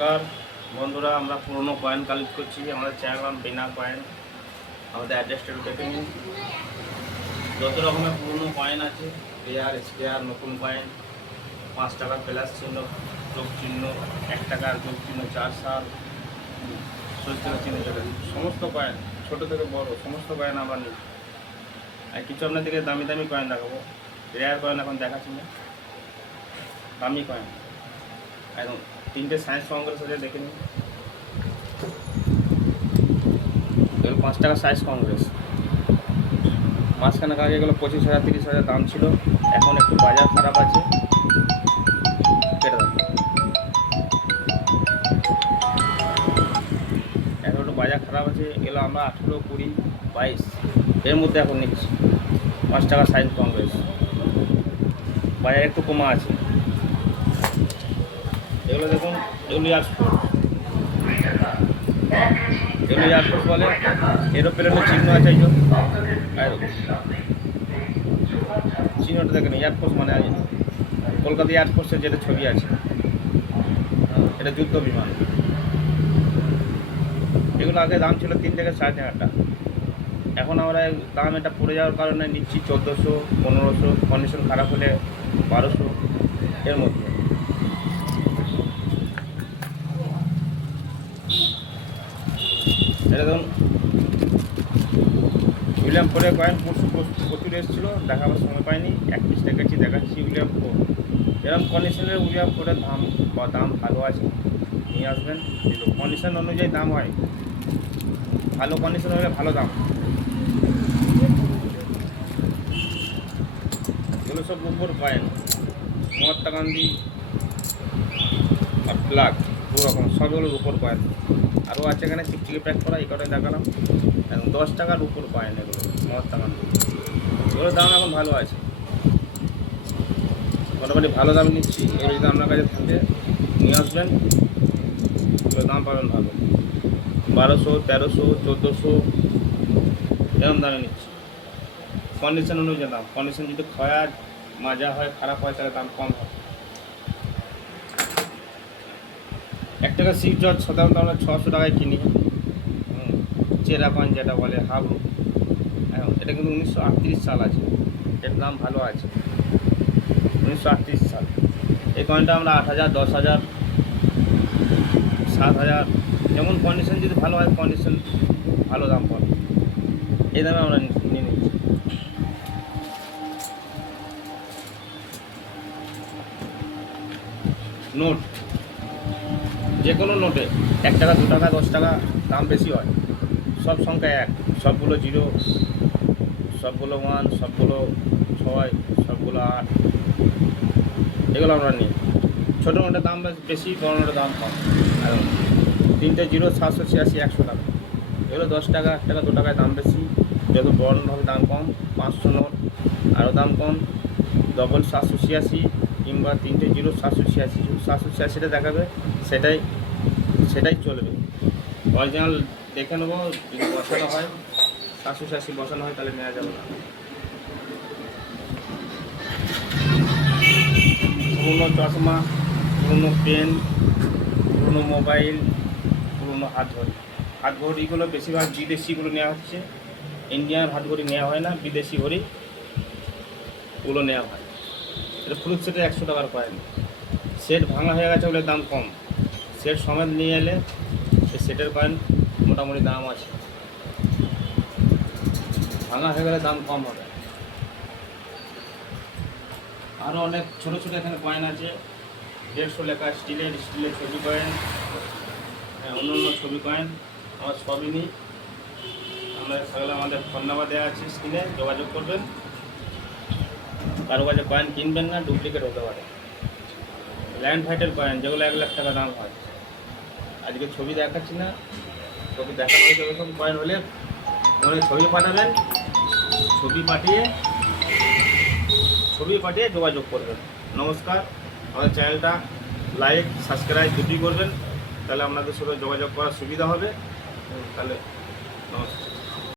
নমস্কার বন্ধুরা, আমরা পুরনো কয়েন কালেক্ট করছি। আমাদের চ্যানেল নাম বিনা কয়েন। আমাদের অ্যাড্রেসটা দেখে নিন। যত রকমের পুরনো কয়েন আছে, রেয়ার, স্কেয়ার, নতুন কয়েন, 5 টাকা প্লাস চিহ্ন, যোগ চিহ্ন, 1 টাকার যোগ চিহ্ন, 4 সাল, 70 চিহ্ন, সমস্ত কয়েন, ছোটো থেকে বড় সমস্ত কয়েন আমরা নিই। আর কিছু আপনাদেরকে দামি দামি কয়েন দেখাবো। রেয়ার কয়েন এখন দেখাচ্ছি না, দামি কয়েন একদম। 3টে সায়েন্স কংগ্রেস আছে, দেখে নিন। এগুলো 5 টাকা সায়েন্স কংগ্রেস। মাঝখানে আগে এগুলো 25,000 30,000 দাম ছিল, এখন একটু বাজার খারাপ আছে। কেটে দাম এখন একটু বাজার খারাপ আছে। এগুলো আমরা 18, 20, 22 এর মধ্যে এখন নিচ্ছি। 5 টাকা সায়েন্স কংগ্রেস, বাজার একটু কমা আছে। এগুলো দেখুন, এগুলো এয়ারফোর্স বলে। এরোপ্লেনের চিহ্ন আছে, এই চিহ্নটা দেখেন, এয়ারফোর্স মানে কলকাতা এয়ারফোর্সের যেটা ছবি আছে, এটা যুদ্ধ বিমান। এগুলো আগে দাম ছিল 3 থেকে 3.5 টাকা। এখন আমরা দাম এটা পড়ে যাওয়ার কারণে নিচ্ছি 1400, 1500, কন্ডিশন খারাপ হলে 1200 এর মধ্যে। এটা ধরুন উইলিয়াম ফোরের কয়েন প্রচুর এসেছিলো, দেখাবার সময় পাইনি। 1 পিস দেখাচ্ছি উইলিয়াম ফোর। এরকম কন্ডিশনের উইলিয়াম ফোরের দাম ভালো আছে, নিয়ে আসবেন। কন্ডিশন অনুযায়ী দাম হয়, ভালো কন্ডিশন হলে ভালো দাম। এগুলো সব উপর কয়েন, মহাত্মা গান্ধী আর ফ্ল্যাগ, দু রকম, সবগুলোর উপর কয়েন। আরও আছে এখানে চিকচিকি প্যাক করা, এই কটাই দেখালাম। এখন 10 টাকার উপর কয়েন এগুলো, মহাত্মা গান্ধী। এগুলোর দাম এখন ভালো আছে, মোটামুটি ভালো দাম নিচ্ছি। এগুলো যদি আপনার কাছে থাকে নিয়ে আসবেন, এগুলোর দাম পাবেন ভালো। 1200, 1300, 1400 এরকম দামে নিচ্ছি। কন্ডিশন অনুযায়ী দাম। কন্ডিশন যদি ক্ষয় মাজা হয়, খারাপ হয়, তাহলে দাম কম হয়। 1 টাকা সিক্স জজ সাধারণত আমরা 600 টাকায় কিনি। চেরা কয়েন যেটা বলে, হাবু। এখন এটা কিন্তু 1938 সাল আছে, এর দাম ভালো আছে। 1938 সাল। এই কয়েনটা আমরা 8,000, 10,000, 7,000, যেমন কন্ডিশন যদি ভালো হয়, কন্ডিশন ভালো দাম পাবে, এই দামে আমরা নিয়ে নিচ্ছি। নোট, যে কোনো নোটে 1 টাকা, 2 টাকা, 10 টাকা দাম বেশি হয়। সব সংখ্যা 1, সবগুলো 0, সবগুলো 1, সবগুলো 6, সবগুলো 8, এগুলো আমরা নিই। ছোটো নোটের দাম বেশি, বড় নোটের দাম কম। আর 3টে 0, 786, 100 টাকা। এগুলো 10 টাকা, 1 টাকা, 2 টাকায় দাম বেশি। যত বড় নোট হবে দাম কম। 500 নোট আরও দাম কম। ডবল 786 কিংবা 3টে 0, 786, 786টা দেখাবে, সেটাই চলবে। অরিজিনাল দেখে নেবো, যদি বসানো হয় 786 বসানো হয়, তাহলে নেওয়া যাবে না। পুরনো চশমা, পুরনো পেন, পুরনো মোবাইল, পুরনো হাতঘড়িগুলো বেশিরভাগ বিদেশিগুলো নেওয়া হচ্ছে। ইন্ডিয়ান হাতঘড়ি নেওয়া হয় না, বিদেশি ঘড়িগুলো নেওয়া হয়। এটা ফুল সেটের 100 টাকার কয়েন। সেট ভাঙা হয়ে গেছে বলে দাম কম। সেট সমেত নিয়ে এলে এই সেটের কয়েন মোটামুটি দাম আছে, ভাঙা হয়ে গেলে দাম কম হবে। আরও অনেক ছোটো ছোটো এখানে কয়েন আছে, 150 লেখা, স্টিলের ছবি কয়েন, অন্য ছবি কয়েন আমরা সবই নিই। আমাদের ফোন নাম্বার দেওয়া আছে স্ক্রিনে, যোগাযোগ করবেন। কারো কাছে কয়েন কিনবেন না, ডুপ্লিকেট হতে পারে। ল্যান্ড ফাইটের কয়েন, যেগুলো 1 লাখ টাকা দাম হয়। আজকে ছবি দেখাচ্ছি না, ছবি দেখানো হয়েছে। ওরকম কয়েন হলে ছবি পাঠাবেন, ছবি পাঠিয়ে যোগাযোগ করবেন। নমস্কার। আমাদের চ্যানেলটা লাইক, সাবস্ক্রাইব দুটোই করবেন, তাহলে আপনাদের সাথে যোগাযোগ করার সুবিধা হবে। তাহলে নমস্কার।